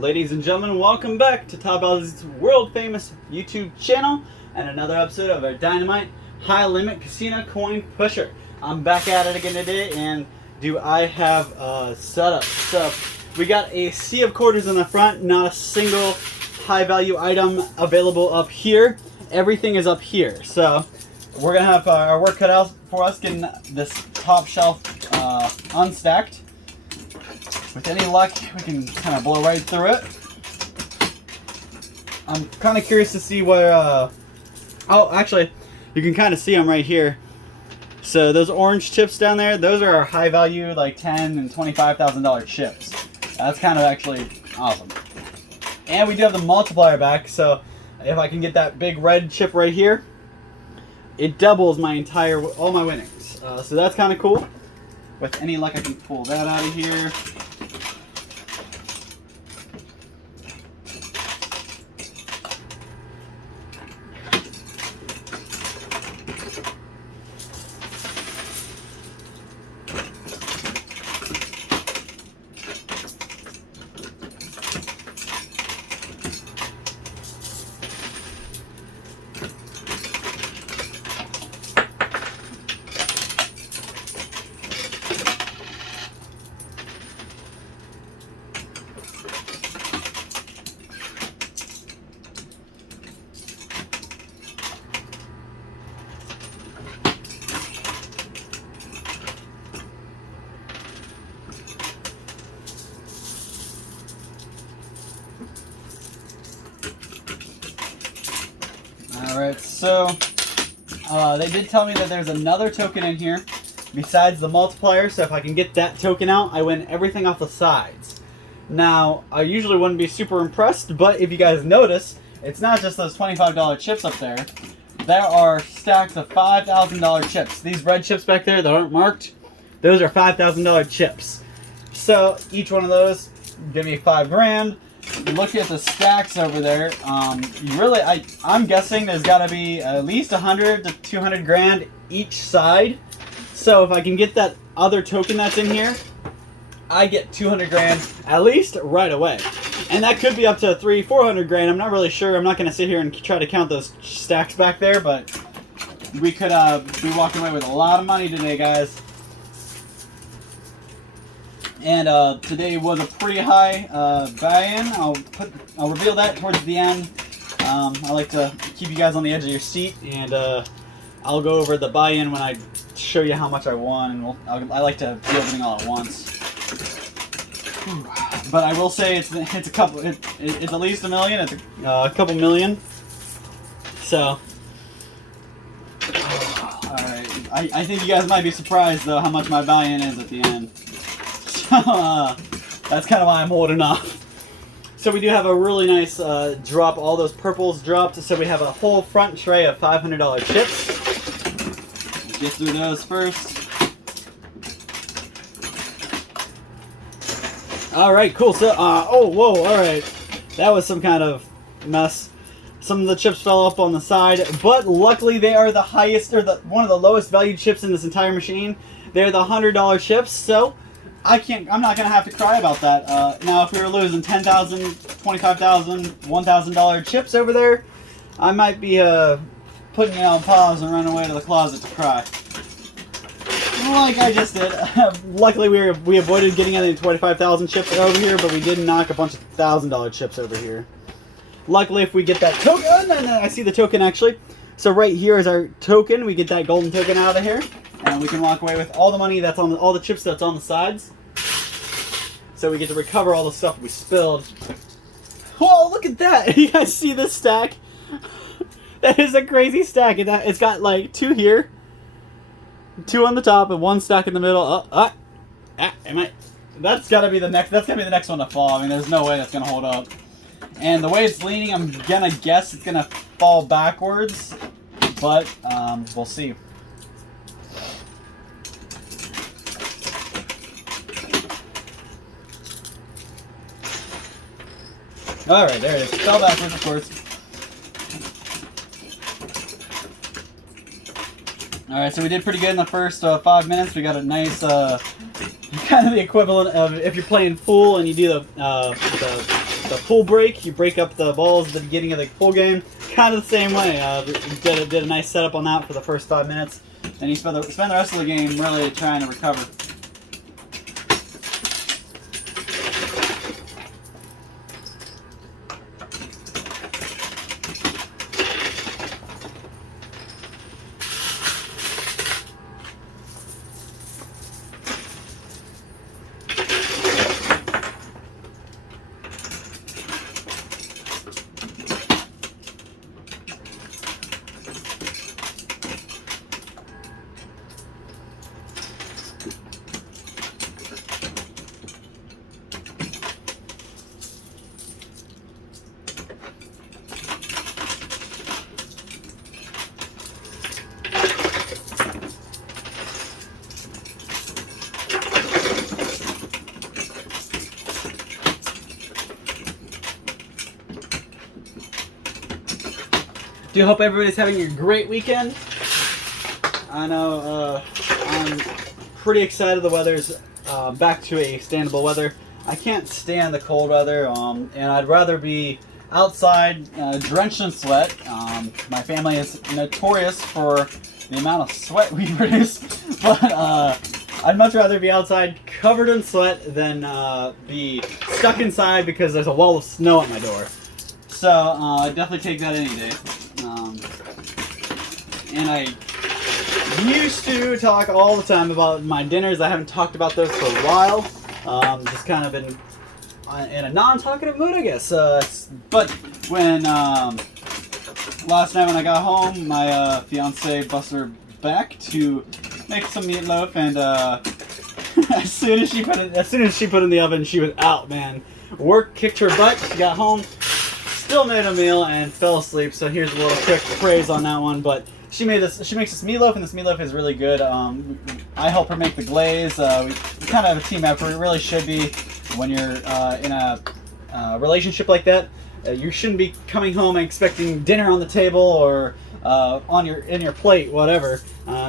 ladies and gentlemen, welcome back to Todd Bosley's world famous YouTube channel and another episode of our Dynamite High Limit Casino Coin Pusher. I'm back at it again today, and do I have a setup? So we got a sea of quarters in the front, not a single high value item available up here. Everything is up here. So we're gonna have our work cut out for us getting this top shelf unstacked. With any luck, we can kind of blow right through it. I'm kind of curious to see where, oh, actually, you can kind of see them right here. So those orange chips down there, those are our high value, like $10,000 and $25,000 chips. That's kind of actually awesome. And we do have the multiplier back, so if I can get that big red chip right here, it doubles my all my winnings. So that's kind of cool. With any luck, I can pull that out of here. Alright, so they did tell me that there's another token in here besides the multiplier, so if I can get that token out, I win everything off the sides. Now, I usually wouldn't be super impressed, but if you guys notice, it's not just those $25 chips up there. There are stacks of $5,000 chips. These red chips back there that aren't marked, those are $5,000 chips. So each one of those give me $5 grand. Look at the stacks over there. I'm guessing there's got to be at least 100 to 200 grand each side. So if I can get that other token that's in here, I get 200 grand at least right away. And that could be up to 300-400 grand. I'm not really sure. I'm not going to sit here and try to count those stacks back there, but we could be walking away with a lot of money today, guys. And today was a pretty high buy-in. I'll reveal that towards the end. I like to keep you guys on the edge of your seat, and I'll go over the buy-in when I show you how much I won. And I like to do everything all at once. But I will say it's a couple. It's at least $1 million. It's a couple million. So, all right. I think you guys might be surprised though how much my buy-in is at the end. That's kind of why I'm holding off. So we do have a really nice drop. All those purples dropped. So we have a whole front tray of $500 chips. Get through those first. All right, cool. So, oh, whoa, all right. That was some kind of mess. Some of the chips fell up on the side, but luckily they are the highest, or one of the lowest valued chips in this entire machine. They're the $100 chips, so I'm not gonna have to cry about that. Now, if we were losing $10,000, $25,000, $1,000 chips over there, I might be putting it on pause and running away to the closet to cry, like I just did. Luckily, we avoided getting any 25,000 chips over here, but we did knock a bunch of $1,000 chips over here. Luckily, if we get that token, I see the token actually. So right here is our token. We get that golden token out of here. And we can walk away with all the money that's on all the chips that's on the sides. So we get to recover all the stuff we spilled. Whoa, look at that! You guys see this stack? That is a crazy stack. It's got like 2 here, 2 on the top, and 1 stack in the middle. That's gotta be the next. That's gonna be the next one to fall. I mean, there's no way that's gonna hold up. And the way it's leaning, I'm gonna guess it's gonna fall backwards, but we'll see. Alright, there it is. Fell backwards, of course. Alright, so we did pretty good in the first 5 minutes. We got a nice kind of the equivalent of if you're playing Fool and you do the the pull break. You break up the balls at the beginning of the pool game. Kind of the same way. Did a nice setup on that for the first 5 minutes. And you spend the rest of the game really trying to recover. Do hope everybody's having a great weekend. I know I'm pretty excited the weather's back to a standable weather. I can't stand the cold weather, and I'd rather be outside drenched in sweat. My family is notorious for the amount of sweat we produce, but I'd much rather be outside covered in sweat than be stuck inside because there's a wall of snow at my door. So I'd definitely take that any day. And I used to talk all the time about my dinners. I haven't talked about those for a while. Just kind of been in a non-talkative mood, I guess. But when last night when I got home, my fiance busted her back to make some meatloaf, and as soon as she put it in the oven, she was out, man. Work kicked her butt. She got home, still made a meal, and fell asleep. So here's a little quick praise on that one. But she makes this meatloaf, and this meatloaf is really good. I help her make the glaze. We kind of have a team effort. It really should be when you're in a relationship like that. You shouldn't be coming home and expecting dinner on the table or in your plate, whatever.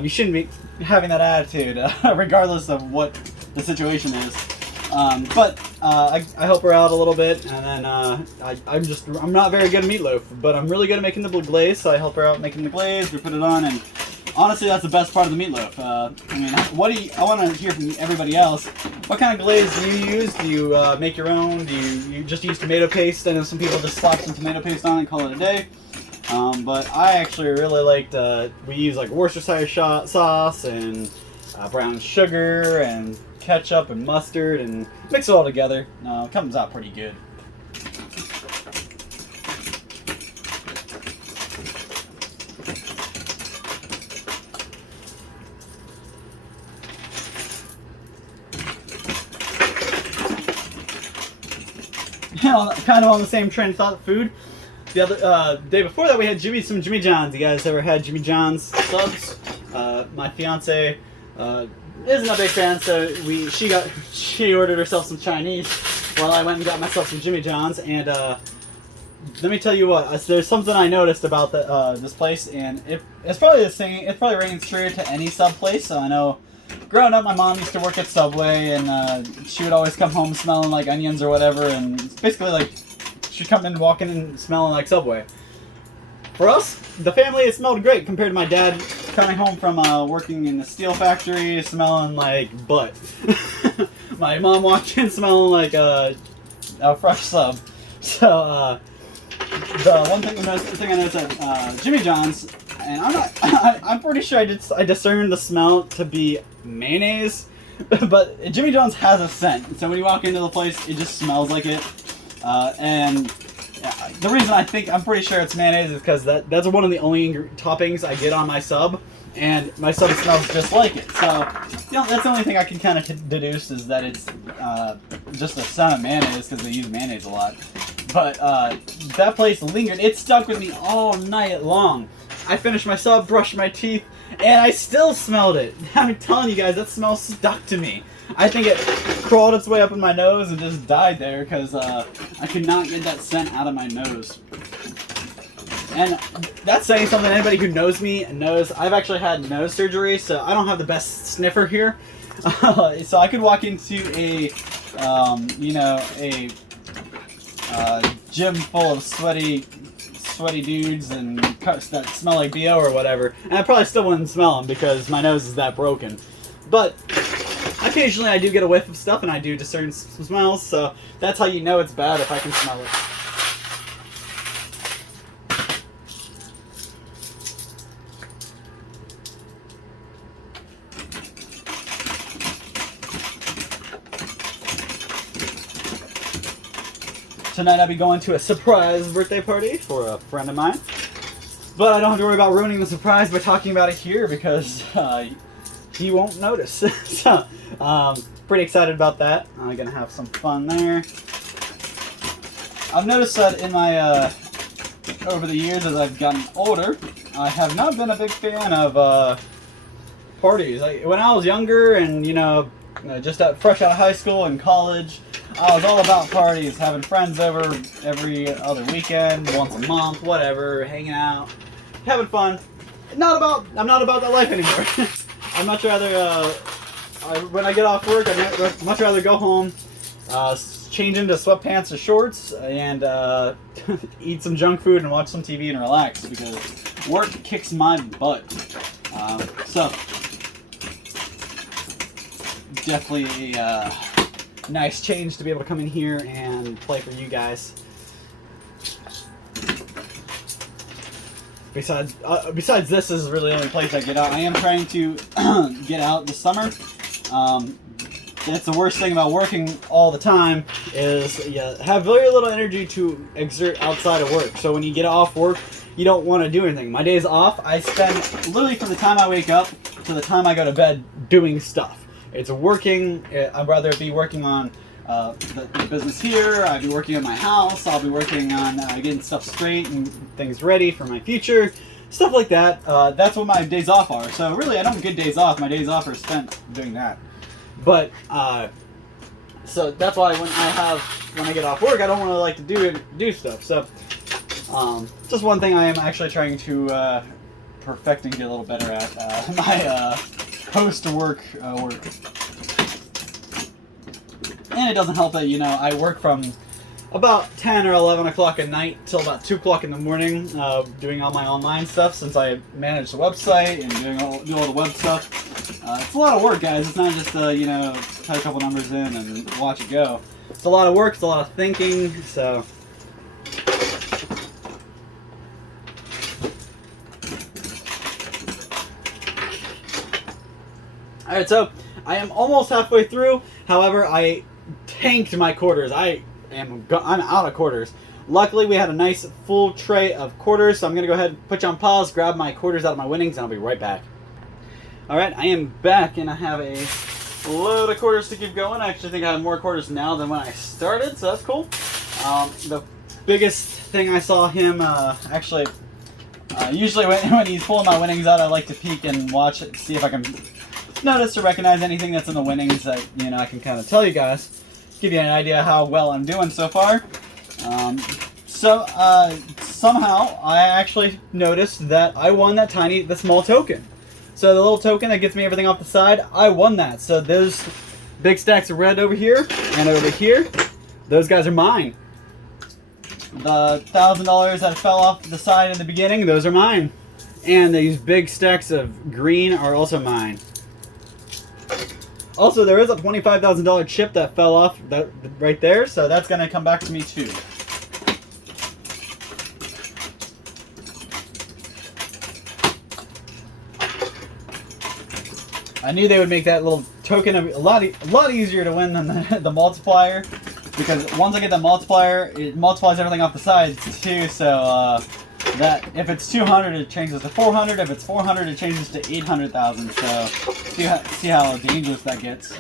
You shouldn't be having that attitude, regardless of what the situation is. But I help her out a little bit, and then I'm not very good at meatloaf, but I'm really good at making the glaze, so I help her out making the glaze. We put it on, and honestly, that's the best part of the meatloaf. I mean, I want to hear from everybody else. What kind of glaze do you use? Do you make your own? Do you just use tomato paste? I know some people just slap some tomato paste on it and call it a day. But I actually really liked, we use like Worcestershire sauce and brown sugar and ketchup and mustard and mix it all together. It comes out pretty good. Kind of on the same train of thought, food. The other day before that, we had some Jimmy John's. You guys ever had Jimmy John's subs? My fiance isn't a big fan, so she ordered herself some Chinese while I went and got myself some Jimmy John's. And let me tell you what, there's something I noticed about this place, and it's probably the same. It probably rings true to any sub place. So I know, growing up, my mom used to work at Subway, and she would always come home smelling like onions or whatever, and basically like she'd come in walking and smelling like Subway. For us, the family, it smelled great compared to my dad coming home from working in the steel factory smelling like butt. My mom walked in smelling like a fresh sub. So the one thing I noticed at Jimmy John's, and I'm pretty sure I discerned the smell to be mayonnaise, but Jimmy John's has a scent. So when you walk into the place, it just smells like it. And the reason I'm pretty sure it's mayonnaise is because that's one of the only toppings I get on my sub, and my sub smells just like it. So, that's the only thing I can kind of deduce, is that it's just a son of mayonnaise, because they use mayonnaise a lot. But that place lingered. It stuck with me all night long. I finished my sub, brushed my teeth, and I still smelled it. I'm telling you guys, that smell stuck to me. I think it crawled its way up in my nose and just died there because I could not get that scent out of my nose. And that's saying something. Anybody who knows me knows I've actually had nose surgery, so I don't have the best sniffer here. So I could walk into a gym full of sweaty dudes and cuts that smell like BO or whatever, and I probably still wouldn't smell them because my nose is that broken. But occasionally I do get a whiff of stuff and I do discern some smells, so that's how you know it's bad, if I can smell it. Tonight I'll be going to a surprise birthday party for a friend of mine. But I don't have to worry about ruining the surprise by talking about it here because he won't notice. So, pretty excited about that. I'm going to have some fun there. I've noticed that in my, over the years as I've gotten older, I have not been a big fan of parties. When I was younger and, just fresh out of high school and college, I was all about parties, having friends over every other weekend, once a month, whatever, hanging out, having fun. I'm not about that life anymore. I'd much rather, when I get off work, I'd much rather go home, change into sweatpants or shorts, and eat some junk food and watch some TV and relax, because work kicks my butt. So, definitely a nice change to be able to come in here and play for you guys. Besides this is really the only place I get out. I am trying to get out this summer. That's the worst thing about working all the time is you have very little energy to exert outside of work. So when you get off work, you don't want to do anything. My days off, I spend literally from the time I wake up to the time I go to bed doing stuff. It's working. I'd rather be working on the business here. I'll be working on my house. I'll be working on getting stuff straight and things ready for my future. Stuff like that. That's what my days off are. So really, I don't get days off. My days off are spent doing that. But, so that's why when I get off work, I don't really like to do stuff. So, just one thing I am actually trying to perfect and get a little better at. My post-work work. And it doesn't help that, I work from about 10 or 11 o'clock at night till about 2 o'clock in the morning doing all my online stuff since I manage the website and do all the web stuff. It's a lot of work, guys. It's not just, type a couple numbers in and watch it go. It's a lot of work. It's a lot of thinking, so... Alright, so I am almost halfway through. However, I tanked my quarters. I'm out of quarters. Luckily, we had a nice full tray of quarters, so I'm going to go ahead and put you on pause, grab my quarters out of my winnings, and I'll be right back. Alright, I am back, and I have a load of quarters to keep going. I actually think I have more quarters now than when I started, so that's cool. The biggest thing I saw him, usually when he's pulling my winnings out, I like to peek and watch it, see if I can notice or recognize anything that's in the winnings that, I can kind of tell you guys. Give you an idea how well I'm doing so far. Somehow, I actually noticed that I won the small token. So the little token that gets me everything off the side, I won that. So those big stacks of red over here and over here, those guys are mine. The $1,000 that fell off the side in the beginning, those are mine. And these big stacks of green are also mine. Also, there is a $25,000 chip that fell off right there, so that's going to come back to me too. I knew they would make that little token a lot easier to win than the multiplier, because once I get the multiplier, it multiplies everything off the sides too, so that if it's 200, it changes to 400. If it's 400, it changes to 800,000. So see how dangerous that gets.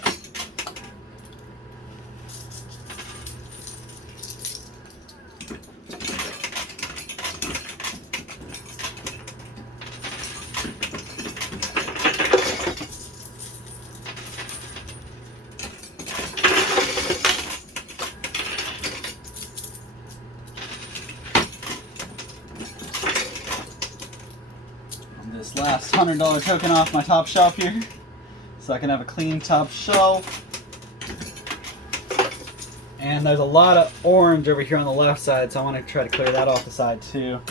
This last $100 token off my top shelf here, so I can have a clean top shelf. And there's a lot of orange over here on the left side, so I want to try to clear that off the side too.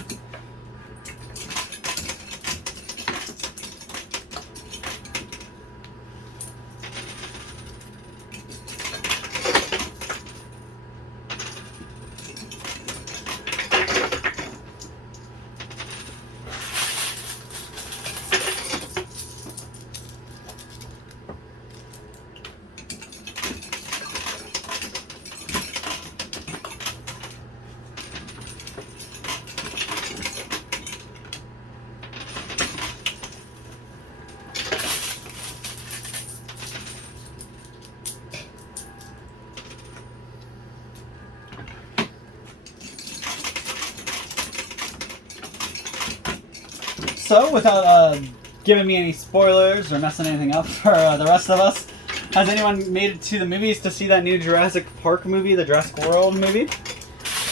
So, without giving me any spoilers or messing anything up for the rest of us, has anyone made it to the movies to see that new Jurassic Park movie, the Jurassic World movie?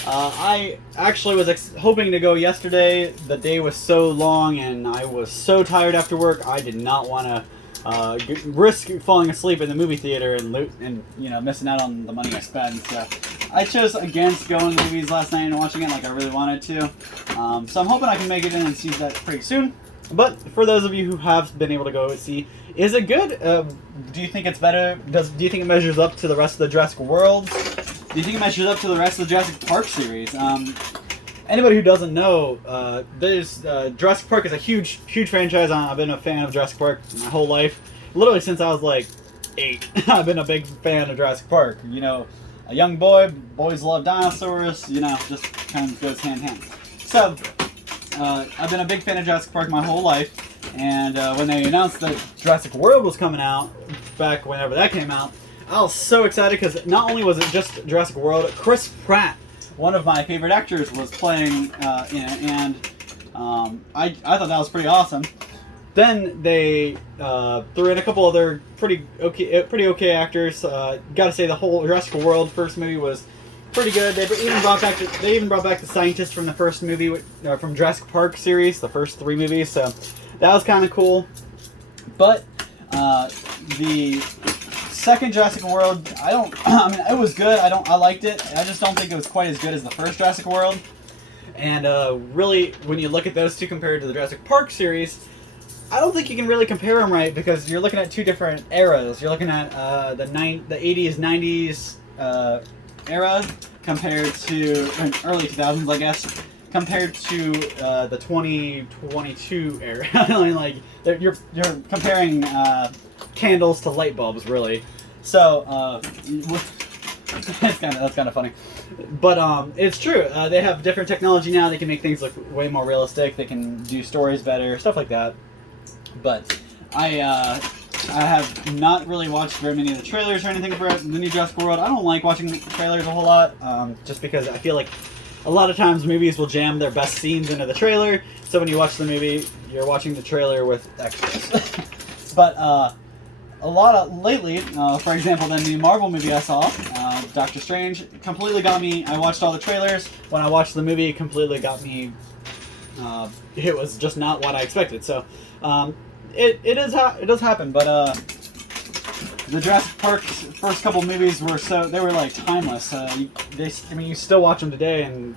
I actually was hoping to go yesterday. The day was so long and I was so tired after work, I did not want to risk falling asleep in the movie theater and missing out on the money I spent. So I chose against going to the movies last night and watching it like I really wanted to. So I'm hoping I can make it in and see that pretty soon. But for those of you who have been able to go see, is it good? Do you think it's better? Do you think it measures up to the rest of the Jurassic Worlds? Do you think it measures up to the rest of the Jurassic Park series? Anybody who doesn't know, Jurassic Park is a huge franchise. I've been a fan of Jurassic Park my whole life. Literally since I was like 8. I've been a big fan of Jurassic Park. You know, a young boy, boys love dinosaurs, just kind of goes hand in hand. So, I've been a big fan of Jurassic Park my whole life, and when they announced that Jurassic World was coming out, back whenever that came out, I was so excited because not only was it just Jurassic World, Chris Pratt, one of my favorite actors, was playing in it, and I thought that was pretty awesome. Then they threw in a couple other pretty okay actors. Gotta say, the whole Jurassic World first movie was pretty good. They even brought back the scientists from the first movie, from Jurassic Park series, the first 3 movies. So that was kind of cool. But the second Jurassic World, it was good. I liked it. I just don't think it was quite as good as the first Jurassic World. And really, when you look at those two compared to the Jurassic Park series, I don't think you can really compare them right, because you're looking at 2 different eras. You're looking at the 80s, 90s era compared to early 2000s, I guess, compared to the 2022 era. Like you're comparing candles to light bulbs, really. So that's kind of funny, but it's true. They have different technology now. They can make things look way more realistic. They can do stories better, stuff like that. But I have not really watched very many of the trailers or anything for the new Jurassic World. I don't like watching the trailers a whole lot, just because I feel like a lot of times movies will jam their best scenes into the trailer. So when you watch the movie, you're watching the trailer with extras. But a lot of lately, for example, the new Marvel movie I saw, Doctor Strange, completely got me. I watched all the trailers. When I watched the movie, it completely got me. It was just not what I expected. So it does happen. But the Jurassic Park first couple movies they were like timeless. You still watch them today, and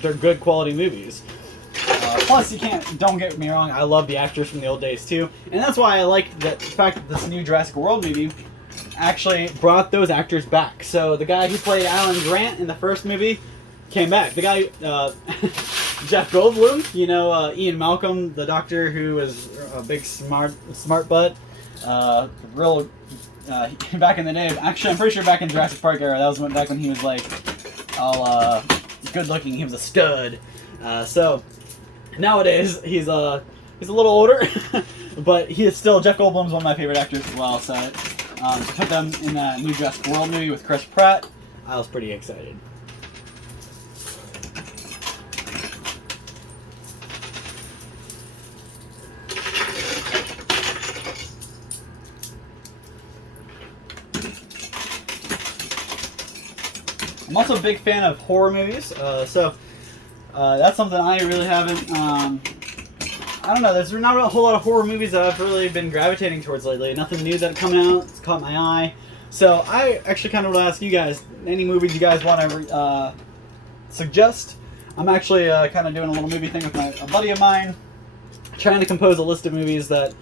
they're good quality movies. Plus, don't get me wrong, I love the actors from the old days too, and that's why I liked the fact that this new Jurassic World movie actually brought those actors back. So the guy who played Alan Grant in the first movie came back. The guy, Jeff Goldblum, Ian Malcolm, the doctor who was a big smart butt, back in the day. Actually, I'm pretty sure back in Jurassic Park era, that was back when he was like all good looking. He was a stud. So nowadays he's a little older, but he is still, Jeff Goldblum's one of my favorite actors as well. So to put them in the new Jurassic World movie with Chris Pratt, I was pretty excited. I'm also a big fan of horror movies, so that's something I really haven't. I don't know. There's not a whole lot of horror movies that I've really been gravitating towards lately. Nothing new that come out. It's caught my eye. So I actually kind of want to ask you guys any movies you guys want to suggest. I'm actually kind of doing a little movie thing with a buddy of mine, trying to compose a list of movies that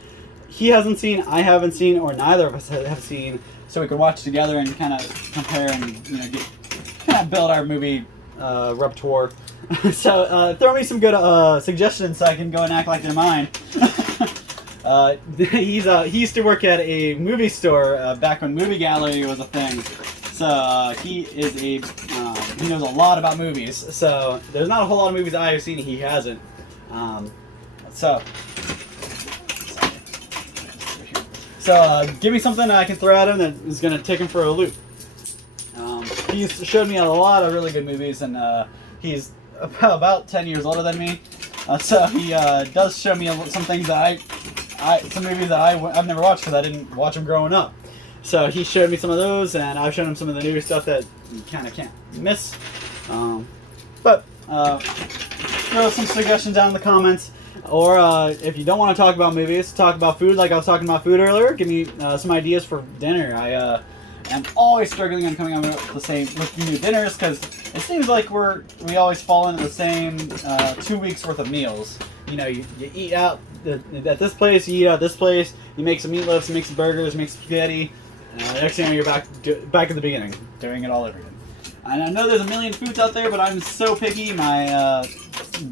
he hasn't seen, I haven't seen, or neither of us have seen, so we can watch together and kind of compare and kind of build our movie repertoire. So throw me some good suggestions so I can go and act like they're mine. He used to work at a movie store back when Movie Gallery was a thing. So he knows a lot about movies. So there's not a whole lot of movies I have seen he hasn't. So give me something I can throw at him that is going to take him for a loop. He's showed me a lot of really good movies, and he's about 10 years older than me. So he does show me some things that some movies that I've never watched because I didn't watch them growing up. So he showed me some of those, and I've shown him some of the newer stuff that you kind of can't miss. But throw some suggestions down in the comments. Or if you don't want to talk about movies, talk about food like I was talking about food earlier. Give me some ideas for dinner. I am always struggling on coming up with new dinners because it seems like we always fall into the same 2 weeks worth of meals. You eat out at this place, you eat out at this place, you make some meatloaves, you make some burgers, you make some spaghetti. Next thing you're back at the beginning, doing it all over again. And I know there's a million foods out there, but I'm so picky. My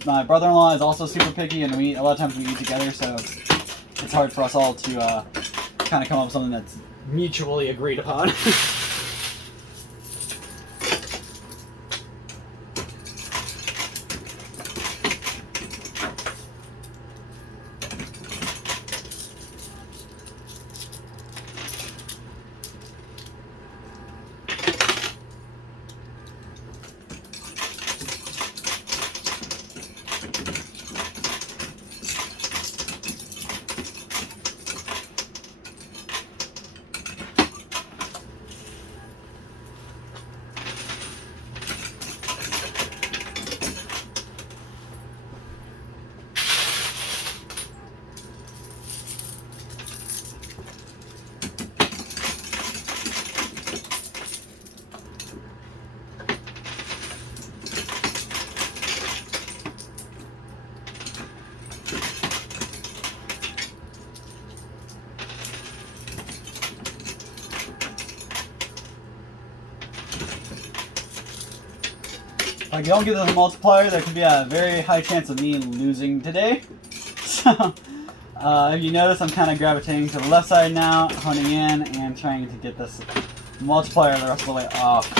brother-in-law is also super picky, and a lot of times we eat together, so it's hard for us all to kind of come up with something that's mutually agreed upon. If I don't get this multiplier, there could be a very high chance of me losing today. So, if you notice, I'm kind of gravitating to the left side now, honing in, and trying to get this multiplier the rest of the way off.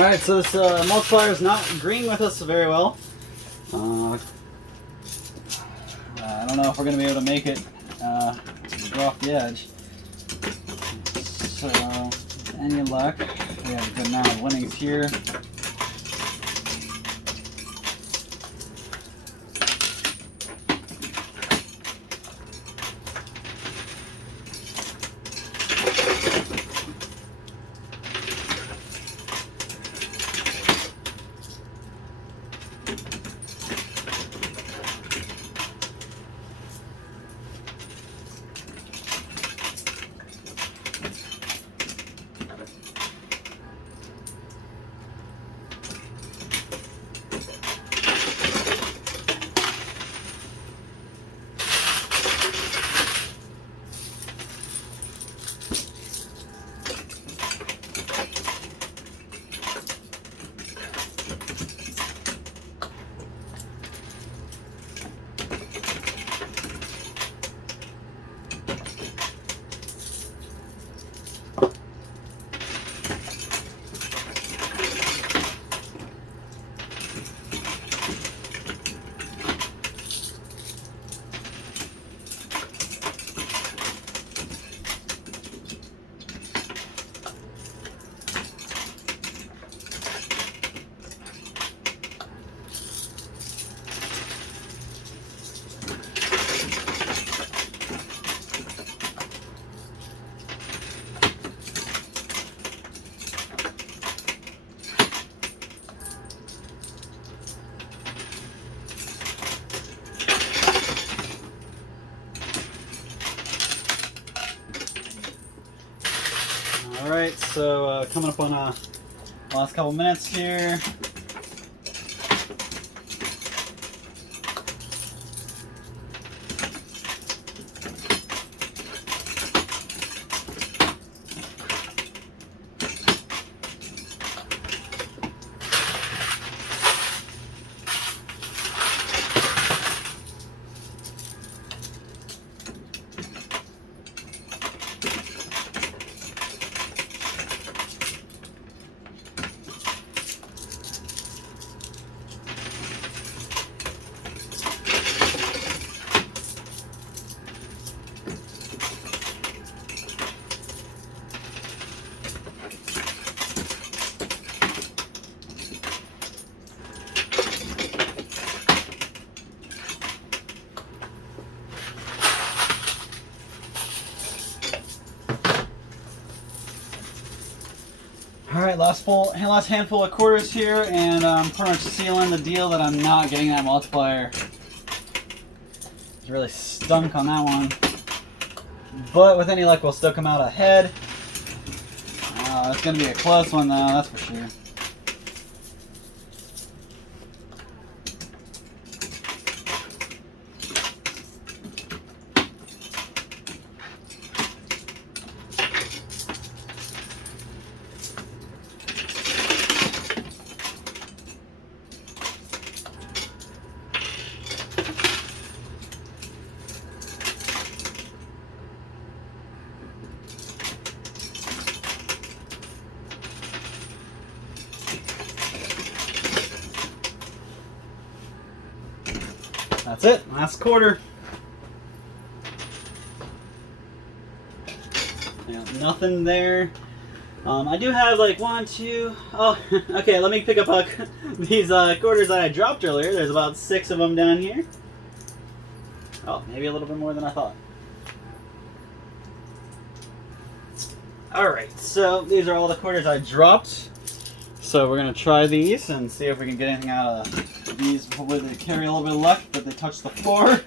Alright, so this multiplier is not agreeing with us very well. I don't know if we're going to be able to make it go off the edge. So, any luck, we have a good amount of winnings here. Alright, so coming up on last couple minutes here. Alright, last handful of quarters here, and I'm pretty much sealing the deal that I'm not getting that multiplier. It's really stunk on that one. But with any luck, we'll still come out ahead. It's going to be a close one, though, that's for sure. That's it, last quarter. Yeah, nothing there. I do have like one, two, oh, okay, let me pick up these quarters that I dropped earlier. There's about 6 of them down here. Oh, maybe a little bit more than I thought. Alright, so these are all the quarters I dropped. So we're going to try these and see if we can get anything out of these. Hopefully they carry a little bit of luck, but they touch the floor.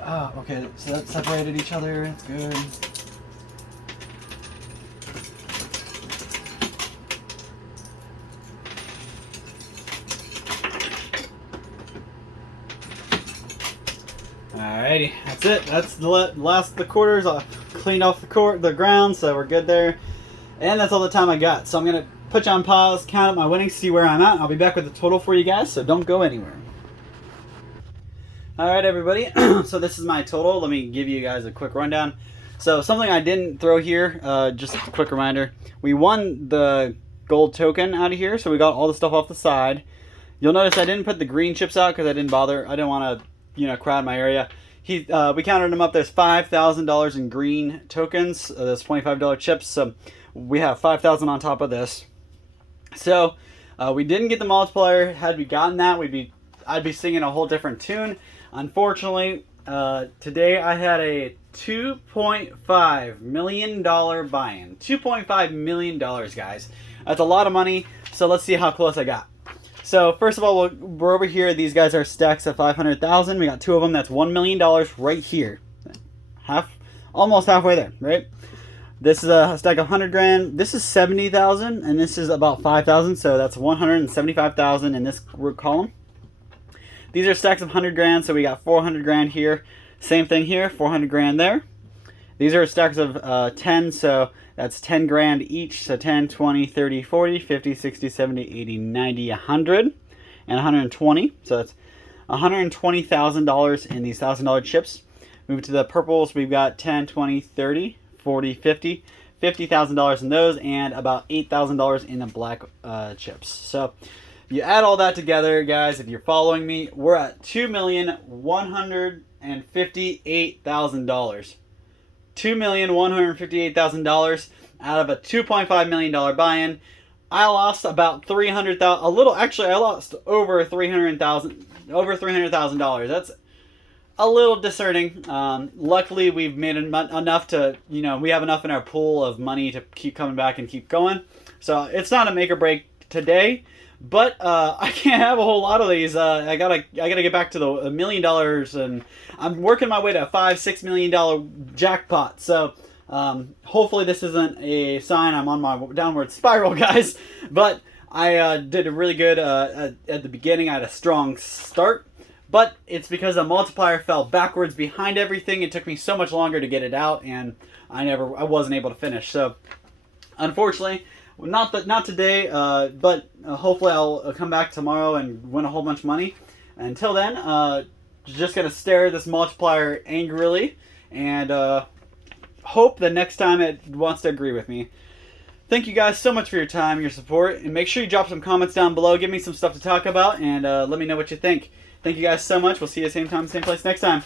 Ah, okay, so that separated each other. That's good. Alrighty, that's it. That's the last of the quarters. I cleaned off the ground, so we're good there. And that's all the time I got. So I'm going to put you on pause, count up my winnings, see where I'm at. I'll be back with the total for you guys, so don't go anywhere. Alright everybody, so this is my total. Let me give you guys a quick rundown. So something I didn't throw here, just a quick reminder. We won the gold token out of here. So we got all the stuff off the side. You'll notice I didn't put the green chips out because I didn't bother. I didn't want to, you know, crowd my area. We counted them up. There's $5,000 in green tokens. There's $25 chips. So we have 5,000 on top of this. So we didn't get the multiplier. Had we gotten that, I'd be singing a whole different tune. Unfortunately, today I had a $2.5 million buy-in. $2.5 million, guys. That's a lot of money. So let's see how close I got. So first of all, we're over here. These guys are stacks of 500,000. We got two of them. That's $1 million right here. Almost halfway there, right? This is a stack of 100 grand. This is 70,000, and this is about 5,000. So that's 175,000 in this column. These are stacks of 100 grand. So we got 400 grand here. Same thing here, 400 grand there. These are stacks of 10, so that's 10 grand each. So 10, 20, 30, 40, 50, 60, 70, 80, 90, 100, and 120. So that's $120,000 in these $1,000 chips. Move to the purples, we've got 10, 20, 30, 40, 50, $50,000 in those, and about $8,000 in the black chips. So you add all that together, guys, if you're following me, we're at $2,158,000. $2,158,000 out of a $2.5 million buy-in. I lost about $300,000. I lost over $300,000. That's a little discerning. Luckily, we've made enough to, you know, we have enough in our pool of money to keep coming back and keep going. So it's not a make or break today. But I can't have a whole lot of these. I gotta get back to the $1 million, and I'm working my way to a $5-6 million jackpot. So hopefully this isn't a sign I'm on my downward spiral, guys. But I did really good at the beginning. I had a strong start, but it's because the multiplier fell backwards behind everything. It took me so much longer to get it out, and I wasn't able to finish. So unfortunately. Not today, but hopefully I'll come back tomorrow and win a whole bunch of money. Until then, just going to stare at this multiplier angrily and hope the next time it wants to agree with me. Thank you guys so much for your time, your support, and make sure you drop some comments down below. Give me some stuff to talk about, and let me know what you think. Thank you guys so much. We'll see you same time, same place next time.